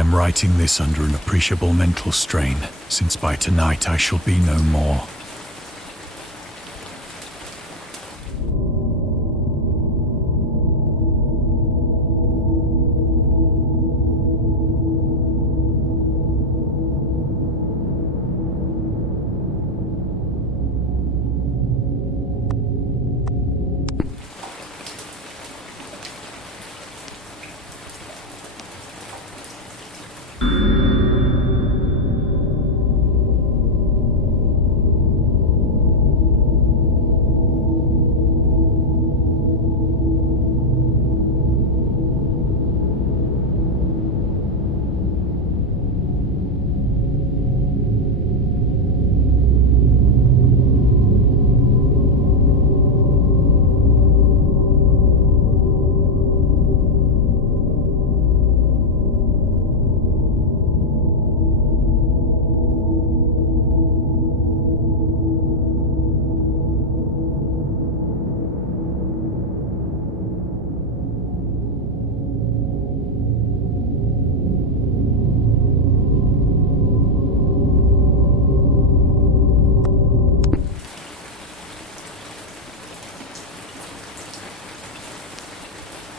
am writing this under an appreciable mental strain, since by tonight I shall be no more.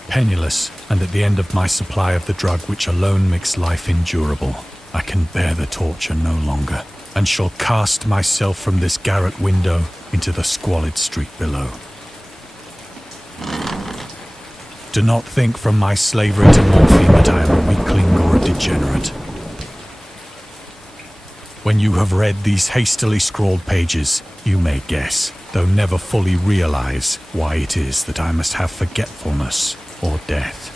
Penniless, and at the end of my supply of the drug which alone makes life endurable, I can bear the torture no longer, and shall cast myself from this garret window into the squalid street below. Do not think from my slavery to morphine that I am a weakling or a degenerate. When you have read these hastily scrawled pages, you may guess, though never fully realize, why it is that I must have forgetfulness or death.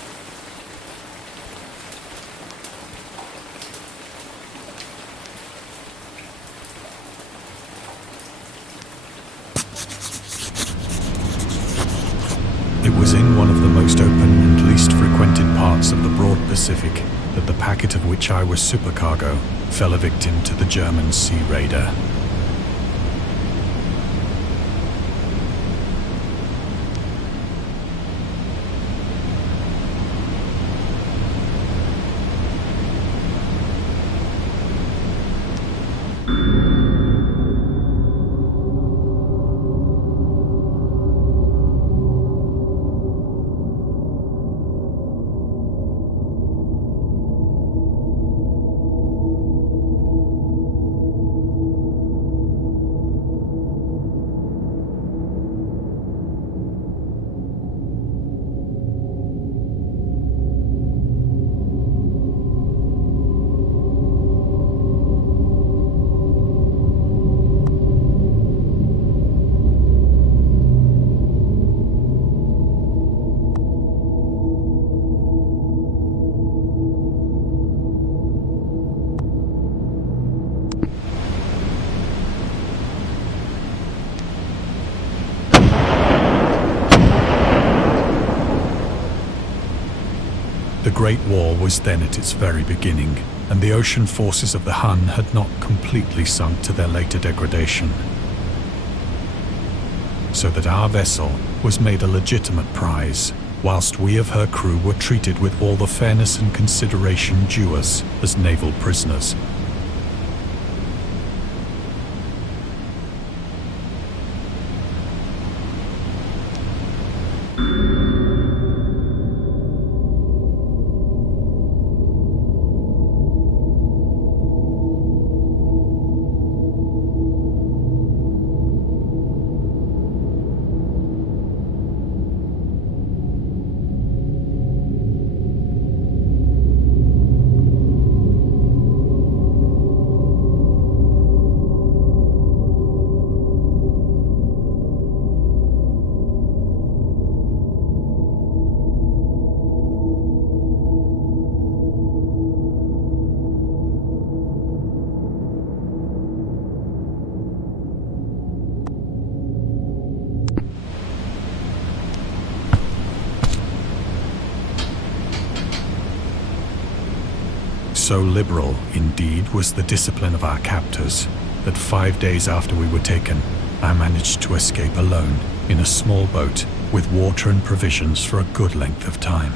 It was in one of the most open and least frequented parts of the broad Pacific that the packet of which I was supercargo fell a victim to the German sea raider. The Great War was then at its very beginning, and the ocean forces of the Hun had not completely sunk to their later degradation. So that our vessel was made a legitimate prize, whilst we of her crew were treated with all the fairness and consideration due us as naval prisoners. So liberal, indeed, was the discipline of our captors, that 5 days after we were taken, I managed to escape alone in a small boat with water and provisions for a good length of time.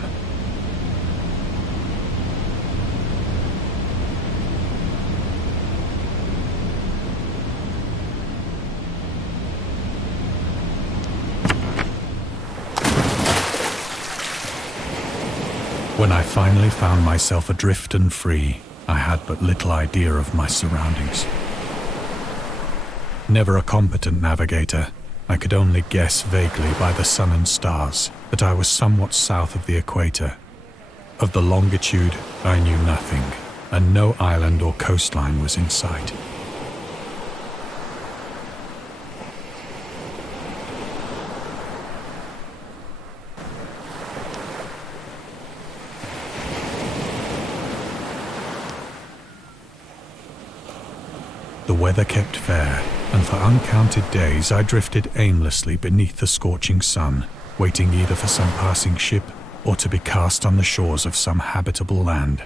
finally found myself adrift and free, I had but little idea of my surroundings. Never a competent navigator, I could only guess vaguely by the sun and stars that I was somewhat south of the equator. Of the longitude, I knew nothing, and no island or coastline was in sight. The weather kept fair, and for uncounted days I drifted aimlessly beneath the scorching sun, waiting either for some passing ship or to be cast on the shores of some habitable land.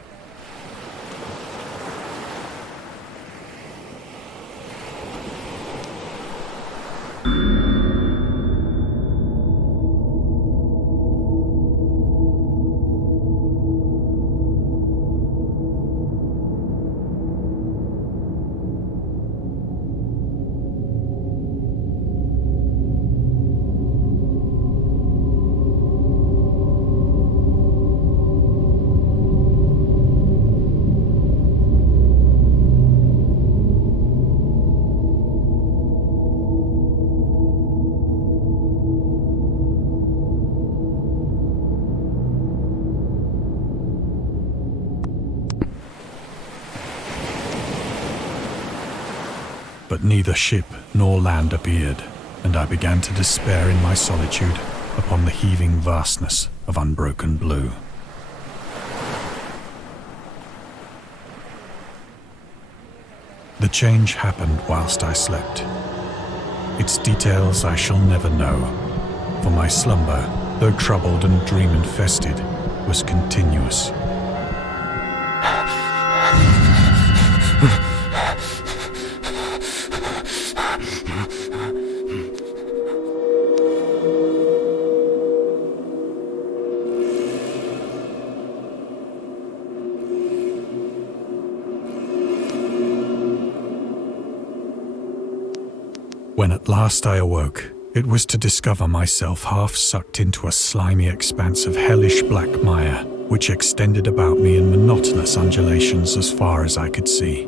But neither ship nor land appeared, and I began to despair in my solitude upon the heaving vastness of unbroken blue. The change happened whilst I slept. Its details I shall never know, for my slumber, though troubled and dream-infested, was continuous. When at last I awoke, it was to discover myself half sucked into a slimy expanse of hellish black mire, which extended about me in monotonous undulations as far as I could see,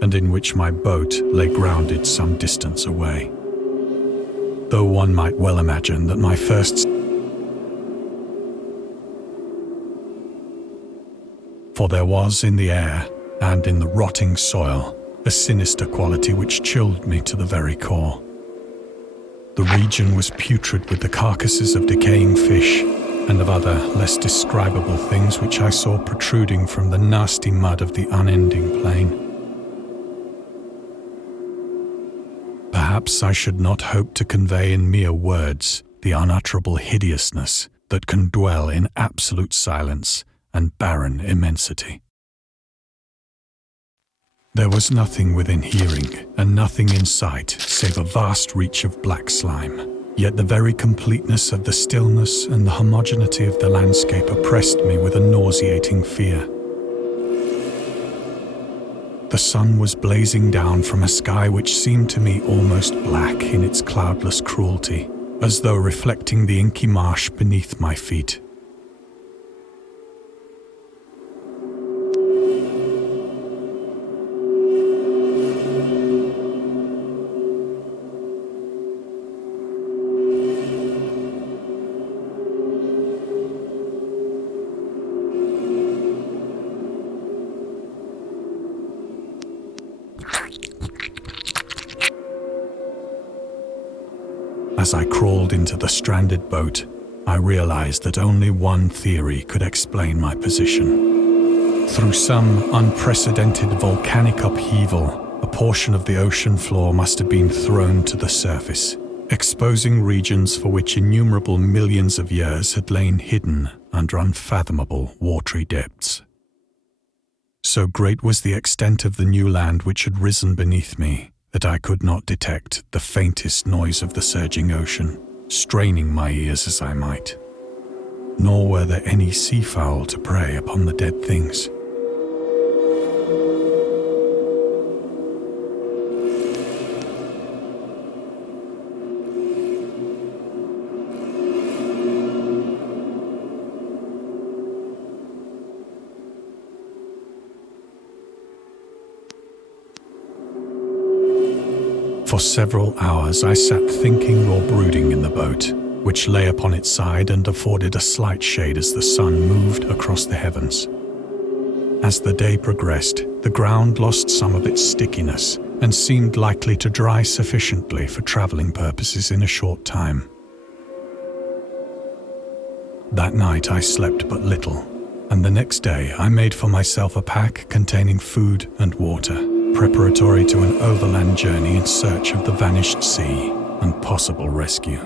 and in which my boat lay grounded some distance away. Though one might well imagine that my first... For there was in the air, and in the rotting soil, a sinister quality which chilled me to the very core. The region was putrid with the carcasses of decaying fish and of other less describable things which I saw protruding from the nasty mud of the unending plain. Perhaps I should not hope to convey in mere words the unutterable hideousness that can dwell in absolute silence and barren immensity. There was nothing within hearing, and nothing in sight, save a vast reach of black slime. Yet the very completeness of the stillness and the homogeneity of the landscape oppressed me with a nauseating fear. The sun was blazing down from a sky which seemed to me almost black in its cloudless cruelty, as though reflecting the inky marsh beneath my feet. As I crawled into the stranded boat, I realized that only one theory could explain my position. Through some unprecedented volcanic upheaval, a portion of the ocean floor must have been thrown to the surface, exposing regions for which innumerable millions of years had lain hidden under unfathomable watery depths. So great was the extent of the new land which had risen beneath me, that I could not detect the faintest noise of the surging ocean, straining my ears as I might. Nor were there any seafowl to prey upon the dead things. For several hours I sat thinking or brooding in the boat, which lay upon its side and afforded a slight shade as the sun moved across the heavens. As the day progressed, the ground lost some of its stickiness and seemed likely to dry sufficiently for traveling purposes in a short time. That night I slept but little, and the next day I made for myself a pack containing food and water, preparatory to an overland journey in search of the vanished sea and possible rescue.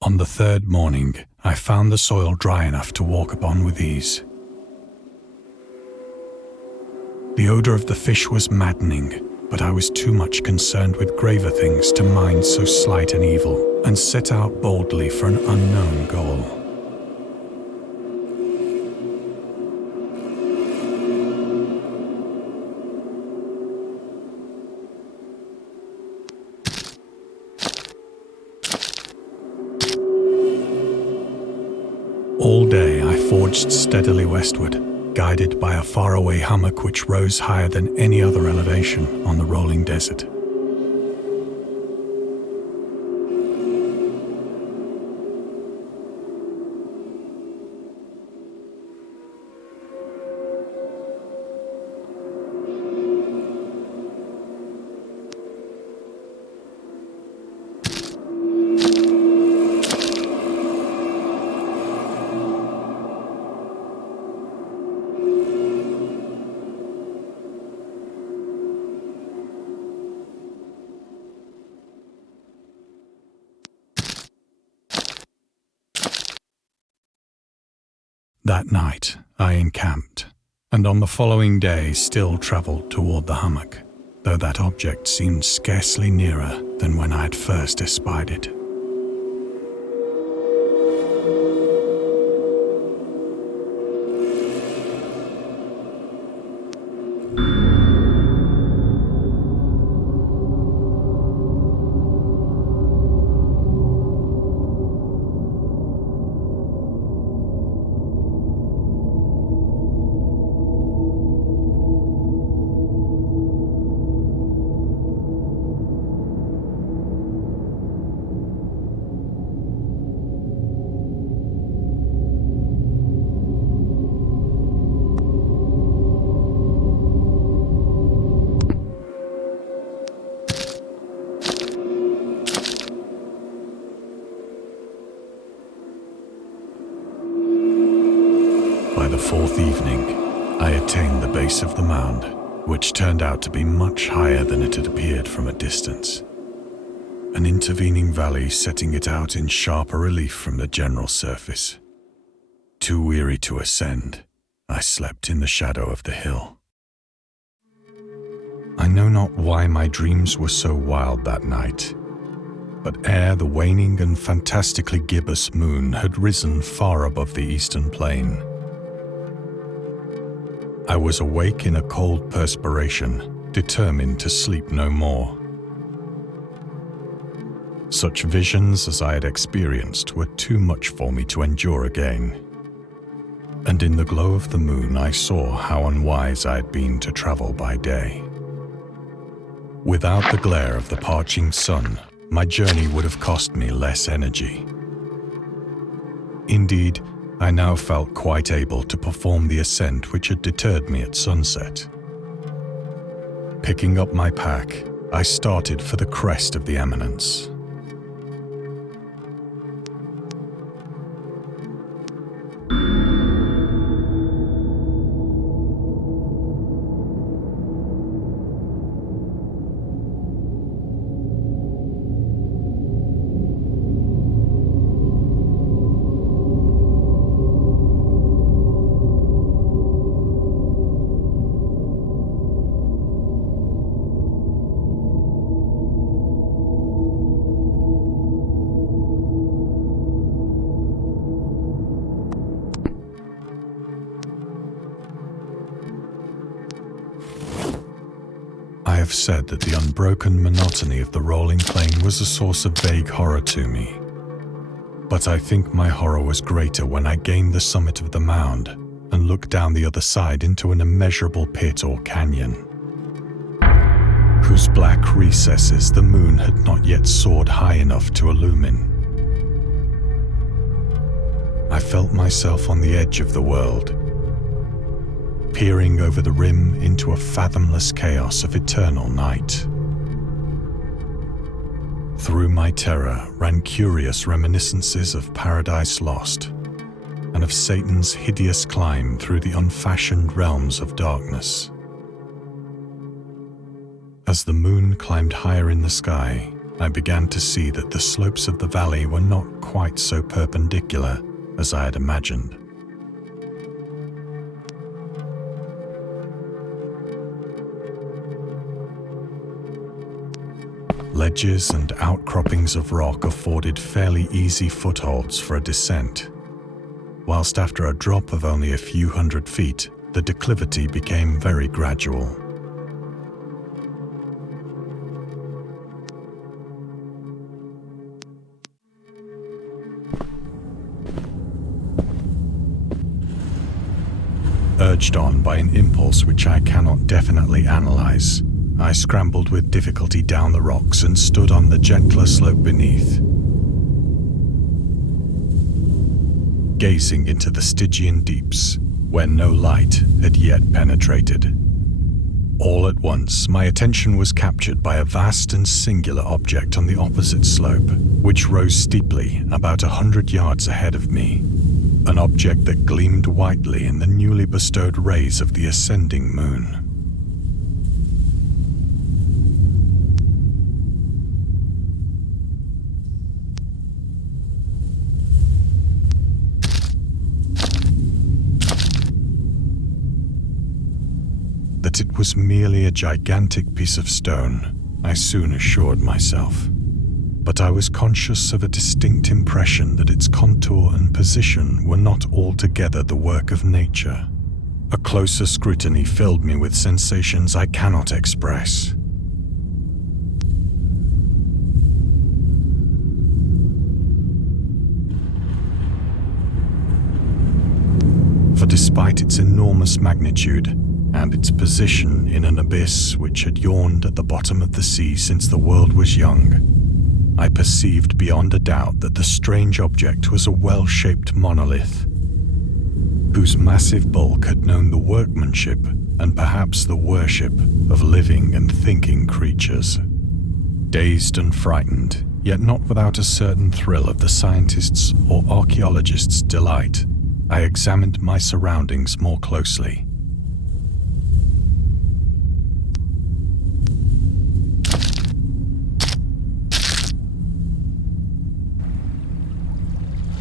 On the third morning, I found the soil dry enough to walk upon with ease. The odor of the fish was maddening, but I was too much concerned with graver things to mind so slight an evil, and set out boldly for an unknown goal. All day I forged steadily westward, guided by a faraway hummock which rose higher than any other elevation on the rolling desert. That night I encamped, and on the following day still travelled toward the hummock, though that object seemed scarcely nearer than when I had first espied it. By the fourth evening, I attained the base of the mound, which turned out to be much higher than it had appeared from a distance. An intervening valley setting it out in sharper relief from the general surface. Too weary to ascend, I slept in the shadow of the hill. I know not why my dreams were so wild that night, but ere the waning and fantastically gibbous moon had risen far above the eastern plain, I was awake in a cold perspiration, determined to sleep no more. Such visions as I had experienced were too much for me to endure again, and in the glow of the moon I saw how unwise I had been to travel by day. Without the glare of the parching sun, my journey would have cost me less energy. Indeed, I now felt quite able to perform the ascent which had deterred me at sunset. Picking up my pack, I started for the crest of the eminence. have said that the unbroken monotony of the rolling plain was a source of vague horror to me. But I think my horror was greater when I gained the summit of the mound and looked down the other side into an immeasurable pit or canyon, whose black recesses the moon had not yet soared high enough to illumine. I felt myself on the edge of the world, peering over the rim into a fathomless chaos of eternal night. Through my terror ran curious reminiscences of Paradise Lost and of Satan's hideous climb through the unfashioned realms of darkness. As the moon climbed higher in the sky, I began to see that the slopes of the valley were not quite so perpendicular as I had imagined. Ledges and outcroppings of rock afforded fairly easy footholds for a descent, whilst after a drop of only a few hundred feet, the declivity became very gradual. Urged on by an impulse which I cannot definitely analyze, I scrambled with difficulty down the rocks and stood on the gentler slope beneath, gazing into the Stygian deeps, where no light had yet penetrated. All at once, my attention was captured by a vast and singular object on the opposite slope, which rose steeply about 100 yards ahead of me, an object that gleamed whitely in the newly bestowed rays of the ascending moon. That it was merely a gigantic piece of stone, I soon assured myself. But I was conscious of a distinct impression that its contour and position were not altogether the work of nature. A closer scrutiny filled me with sensations I cannot express. For despite its enormous magnitude, and its position in an abyss which had yawned at the bottom of the sea since the world was young, I perceived beyond a doubt that the strange object was a well-shaped monolith, whose massive bulk had known the workmanship and perhaps the worship of living and thinking creatures. Dazed and frightened, yet not without a certain thrill of the scientist's or archaeologist's delight, I examined my surroundings more closely.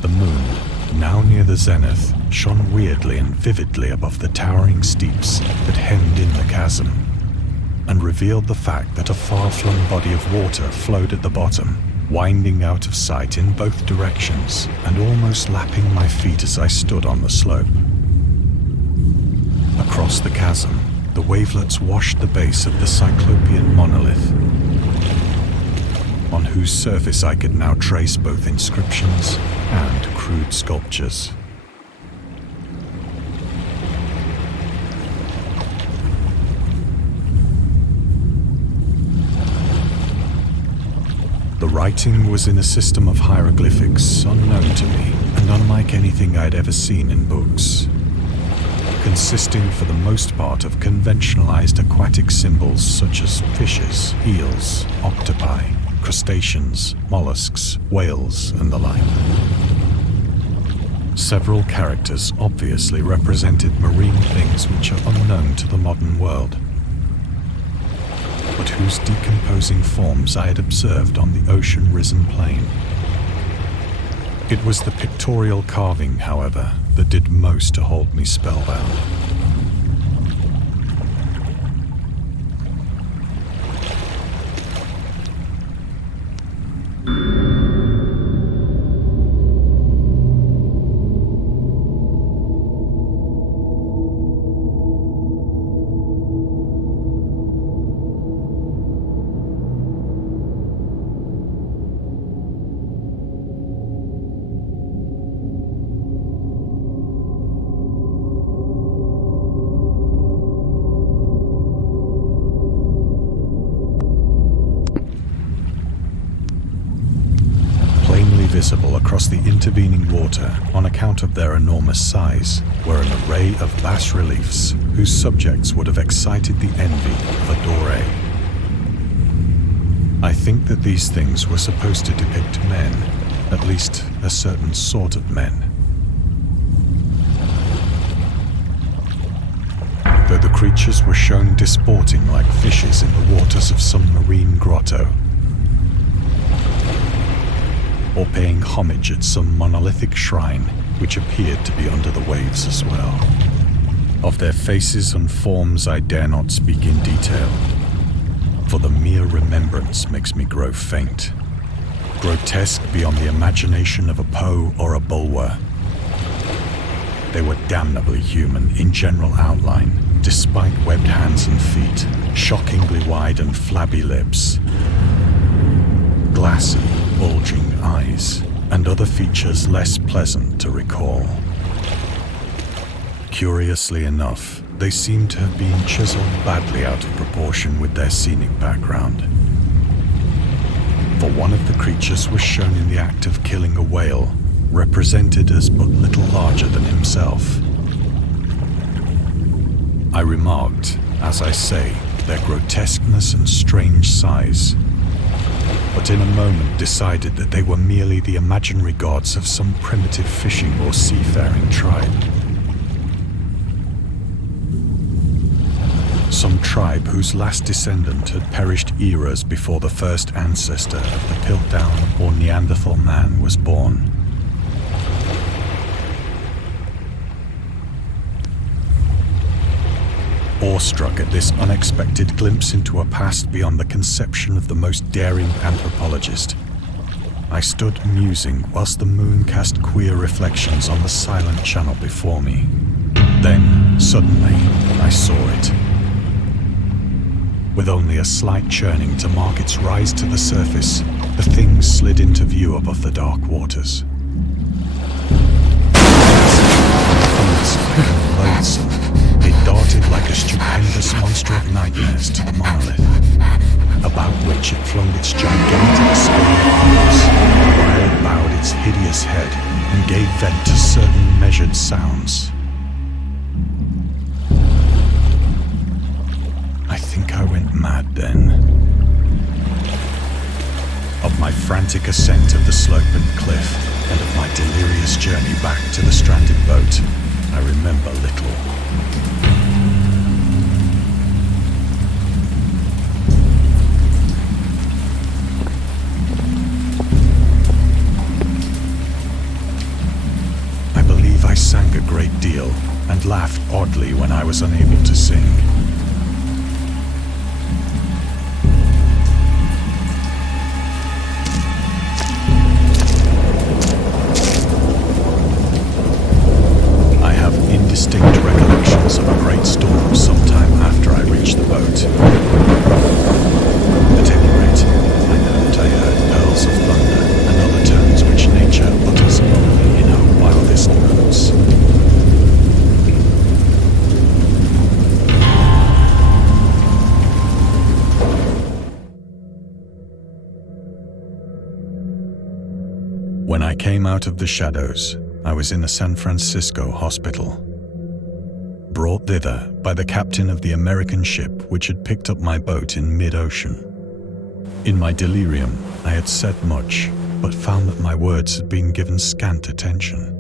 The moon, now near the zenith, shone weirdly and vividly above the towering steeps that hemmed in the chasm, and revealed the fact that a far-flung body of water flowed at the bottom, winding out of sight in both directions and almost lapping my feet as I stood on the slope. Across the chasm, the wavelets washed the base of the cyclopean monolith, on whose surface I could now trace both inscriptions and crude sculptures. The writing was in a system of hieroglyphics unknown to me and unlike anything I'd ever seen in books, consisting for the most part of conventionalized aquatic symbols such as fishes, eels, octopi, crustaceans, mollusks, whales, and the like. Several characters obviously represented marine things which are unknown to the modern world, but whose decomposing forms I had observed on the ocean-risen plain. It was the pictorial carving, however, that did most to hold me spellbound. visible across the intervening water on account of their enormous size were an array of bas-reliefs whose subjects would have excited the envy of a Doré. I think that these things were supposed to depict men, at least a certain sort of men. Though the creatures were shown disporting like fishes in the waters of some marine grotto, or paying homage at some monolithic shrine which appeared to be under the waves as well. Of their faces and forms I dare not speak in detail, for the mere remembrance makes me grow faint. Grotesque beyond the imagination of a Poe or a Bulwer. They were damnably human in general outline, despite webbed hands and feet, shockingly wide and flabby lips, glassy, bulging eyes, and other features less pleasant to recall. Curiously enough, they seemed to have been chiseled badly out of proportion with their scenic background. For one of the creatures was shown in the act of killing a whale, represented as but little larger than himself. I remarked, as I say, their grotesqueness and strange size, but in a moment decided that they were merely the imaginary gods of some primitive fishing or seafaring tribe. Some tribe whose last descendant had perished eras before the first ancestor of the Piltdown or Neanderthal man was born. Awestruck at this unexpected glimpse into a past beyond the conception of the most daring anthropologist, I stood musing whilst the moon cast queer reflections on the silent channel before me. Then, suddenly, I saw it. With only a slight churning to mark its rise to the surface, the thing slid into view above the dark waters. Loathsome, it darted like a stupendous monster of nightmares to the monolith, about which it flung its gigantic scaly arms, while it bowed its hideous head and gave vent to certain measured sounds. I think I went mad then. Of my frantic ascent of the sloping cliff and of my delirious journey back to the stranded boat, I remember little. I believe I sang a great deal and laughed oddly when I was unable to sing. Distinct recollections of a great storm sometime after I reached the boat. At any rate, I know that I heard pearls of thunder and other tones which nature utters only in her wildest moods. When I came out of the shadows, I was in a San Francisco hospital. Brought thither by the captain of the American ship which had picked up my boat in mid-ocean. In my delirium, I had said much, but found that my words had been given scant attention.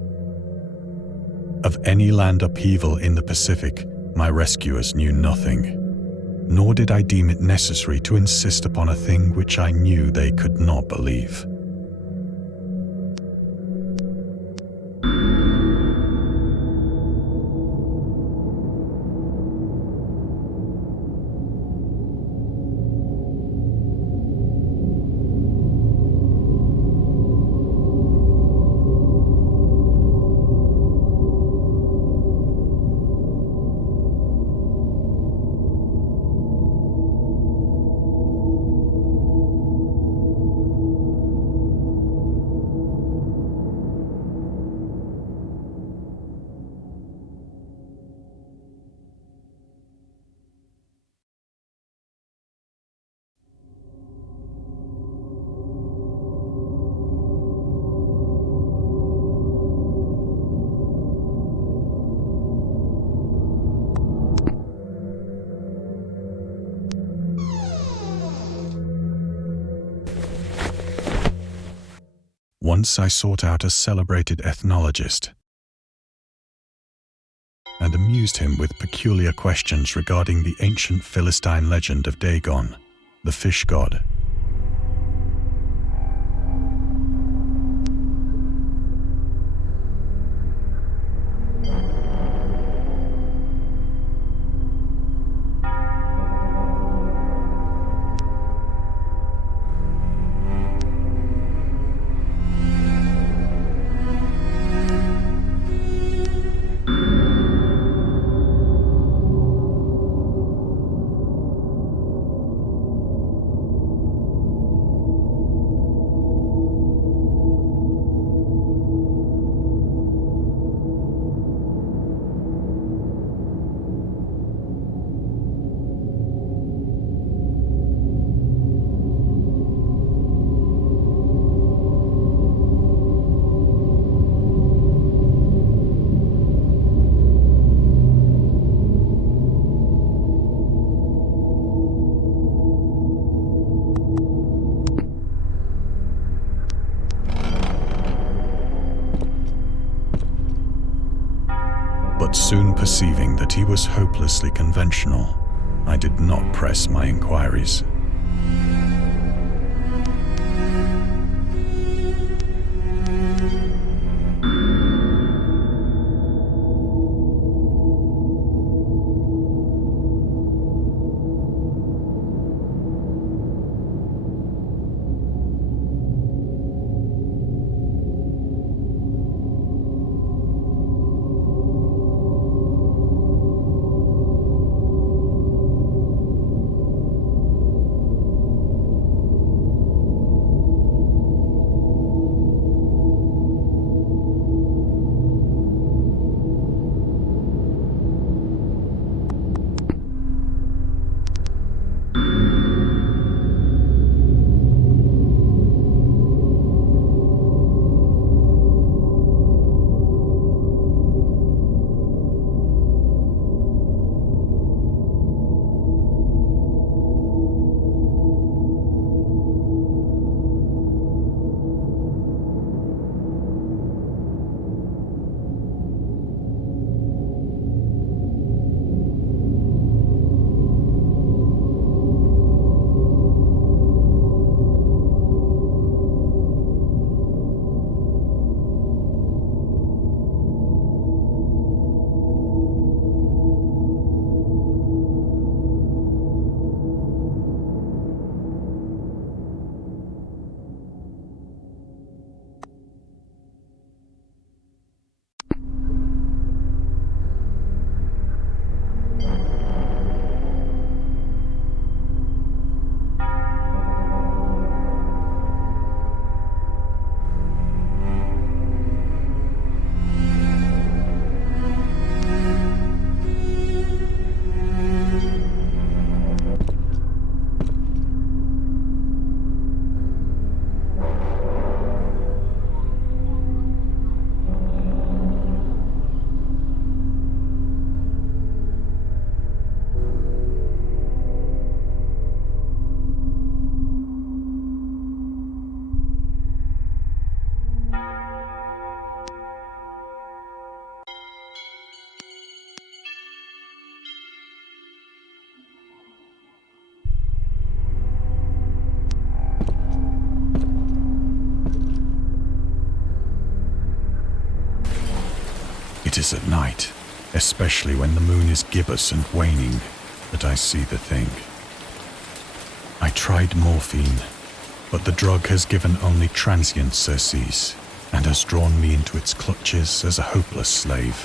Of any land upheaval in the Pacific, my rescuers knew nothing, nor did I deem it necessary to insist upon a thing which I knew they could not believe. Once I sought out a celebrated ethnologist and amused him with peculiar questions regarding the ancient Philistine legend of Dagon, the fish god. But soon perceiving that he was hopelessly conventional, I did not press my inquiries. It is at night, especially when the moon is gibbous and waning, that I see the thing. I tried morphine, but the drug has given only transient surcease and has drawn me into its clutches as a hopeless slave.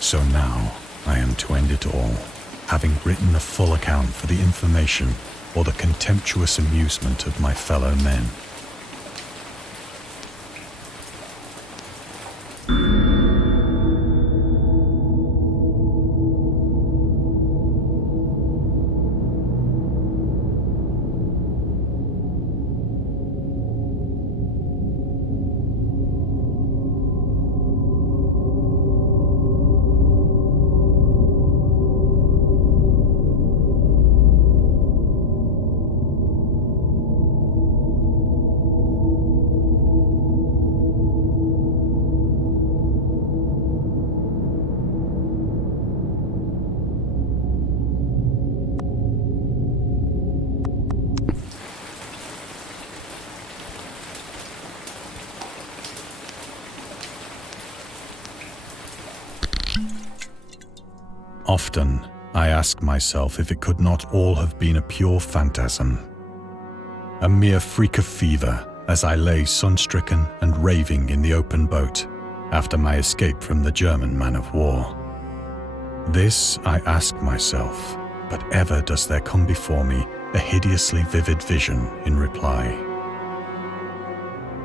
So now I am to end it all, having written a full account for the information or the contemptuous amusement of my fellow men. Often, I ask myself if it could not all have been a pure phantasm. A mere freak of fever as I lay sun-stricken and raving in the open boat after my escape from the German man-of-war. This I ask myself, but ever does there come before me a hideously vivid vision in reply.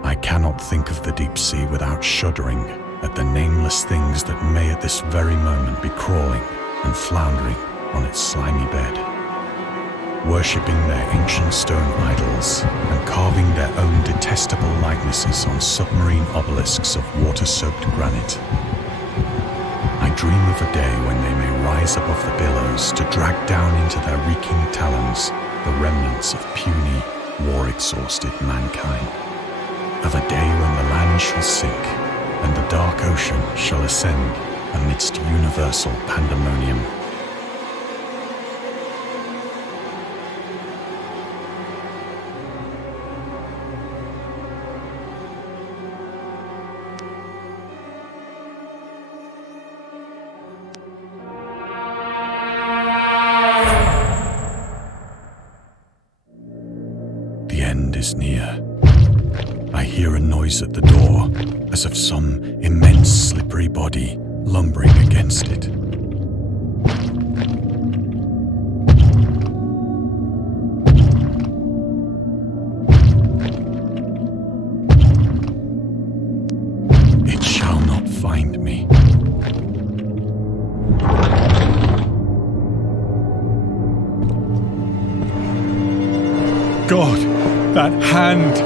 I cannot think of the deep sea without shuddering at the nameless things that may at this very moment be crawling and floundering on its slimy bed, worshipping their ancient stone idols and carving their own detestable likenesses on submarine obelisks of water-soaked granite. I dream of a day when they may rise above the billows to drag down into their reeking talons the remnants of puny, war-exhausted mankind. Of a day when the land shall sink and the dark ocean shall ascend amidst universal pandemonium. The end is near. I hear a noise at the door, as of some immense slippery body lumbering against it. It shall not find me. God, that hand!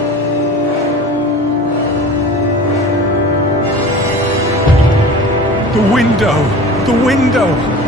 The window! The window!